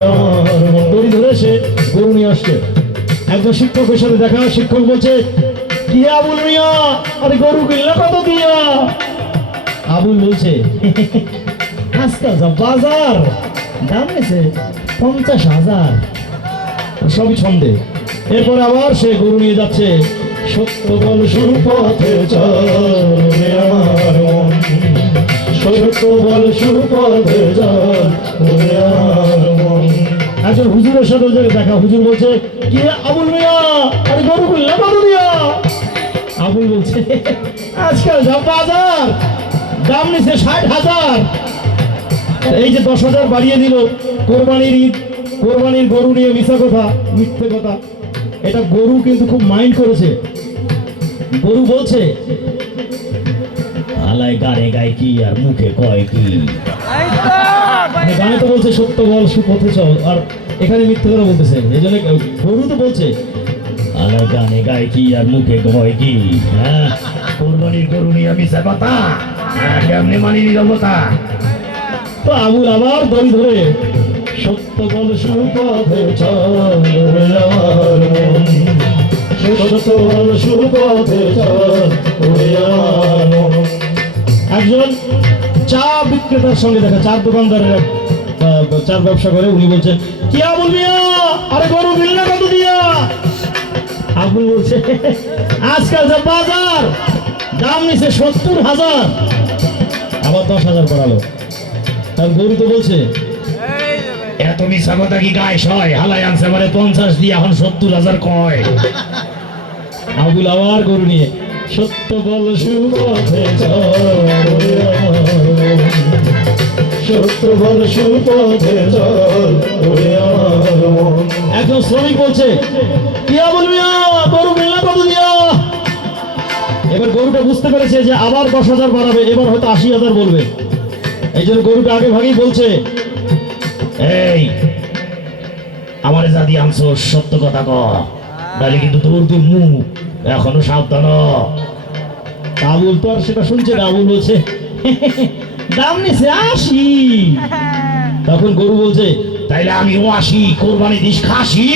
দড়ি ধরে সে গরু নিয়ে আসছে। একজন শিক্ষকের সাথে দেখা, শিক্ষক বলছে কি আবুল মিয়া, আরে গরু কিনলে কত দিয়া? আবুল বলছে আজকাল যা বাজার দাম নিয়েছে 50,000। সবই ছন্দে। এরপর আবার সে গরু নিয়ে যাচ্ছে। সত্য বল সুপথে চল রে আমার মন, সত্য বল সুপথে চল রে আমার মন। একজন হুজুরের সাথে দেখা, হুজুর বলছে কি আবুল মিয়া, আরে গরু কিনলে কত দিয়া? আবুল বলছে আজকাল যা বাজার দাম নিছে 60,000। এই যে 10,000 বাড়িয়ে দিল। কোরবানির ঈদ, কোরবানির গরু নিয়ে মিথ্যা কথা, মিথ্যে কথা। এটা গরু কিন্তু খুব মাইন্ড করেছে। গরু বলছে আলাই গানে গায় কি আর মুখে কয় কি? গানে তো বলছে সত্য বল সুপথে চল, আর এখানে মিথ্যে কথা বলতেছে। এই জন্য গরু তো বলছে আলাই গানে গায় কি আর মুখে কয় কি। হ্যাঁ, কোরবানির গরু নিয়ে মিথ্যা কথা, কেমনে মানি নিরবতা। তো আবুল আবার দড়ি ধরে সত্য বল সুপথে চল রে আমার মন, সত্য বল সুপথে চল রে আমার মন। একজন চা বিক্রেতার সঙ্গে দেখা, চার দোকানদারের চার ব্যবসা করে। উনি বলছেন কি আবুল মিয়া, আরে গরু কিনলে কত দিয়া? আবুল বলছে আজকাল যা বাজার দাম নিছে 70,000। আবার 10,000 করালো। তার গরু তো বলছে এত মিশা কথা কি গায়ে সয়, হালাই আনছে মানে 50 দিয়ে এখন 70,000 কয়। আবুল আবার গরু নিয়ে সত্য বল সুপথে চল, সত্য বল সুপথে চল। একজন শ্রমিক বলছে কি আবুল মিয়া, গরু কিনলে কত দিয়া? এবার গরুটা বুঝতে পেরেছে যে আবার 10,000 বাড়াবে, এবার হয়তো 80,000 বলবে। এই জন্য গরুটা আগে ভাগেই বলছে এই আমার যা দিয়ে আনছো সত্য কথা ক, তাহলে কিন্তু তোর তুই মুখ এখনো সাবধান। আবুল তো আর সেটা শুনছে না। আবুল বলছে দাম নিছে 80। তখন গরু বলছে তাইলে আমিও 80, কোরবানি দিস খাসি।